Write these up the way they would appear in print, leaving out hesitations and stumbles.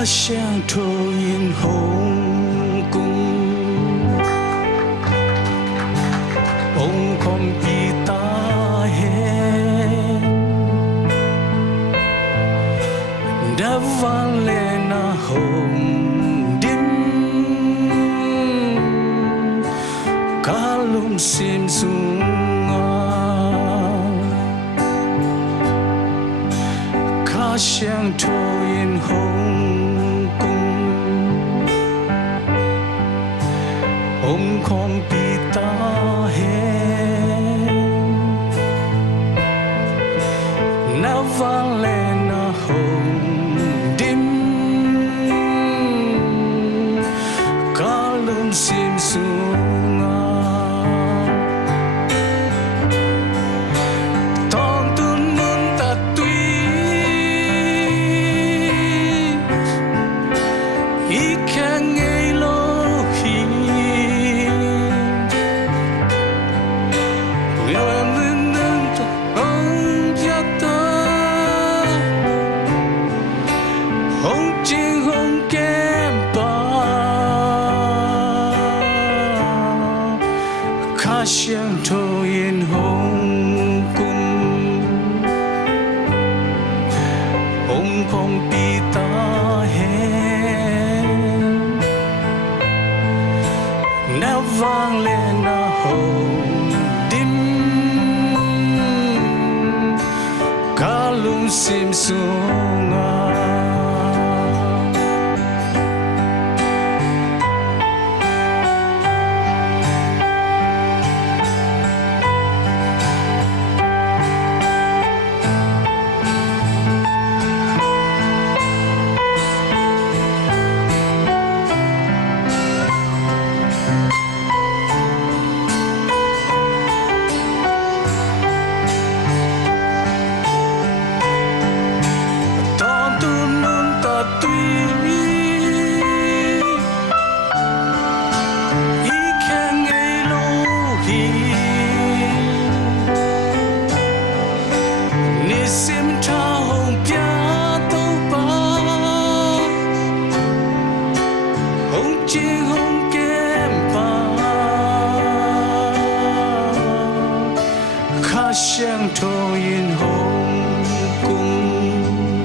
ca sang thô yên hồng cung ông không bị ta hẹn đã vang lên hồng đêm ca lung sim sung ca sang thô yên hồng cung ông không bị ta hẹn đã vang lên hồng đêm ca lung sim sung ca sang thô yên hồng cung ông không bị ta hẹn đã vang lên hồng đêm ca lung sim sung ca sang thô yên hồng cung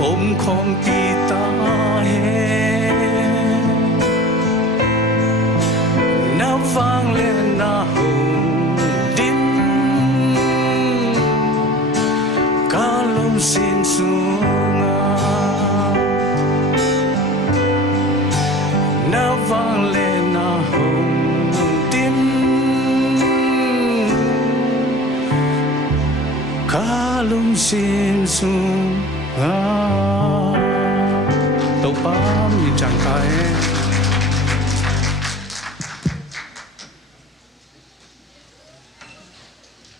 ông không bị ta hẹn đã vang lên hồng đêm ca lung sim sung đã vang lên hồng đêm ca lung sim sung tàu bám như chẳng phải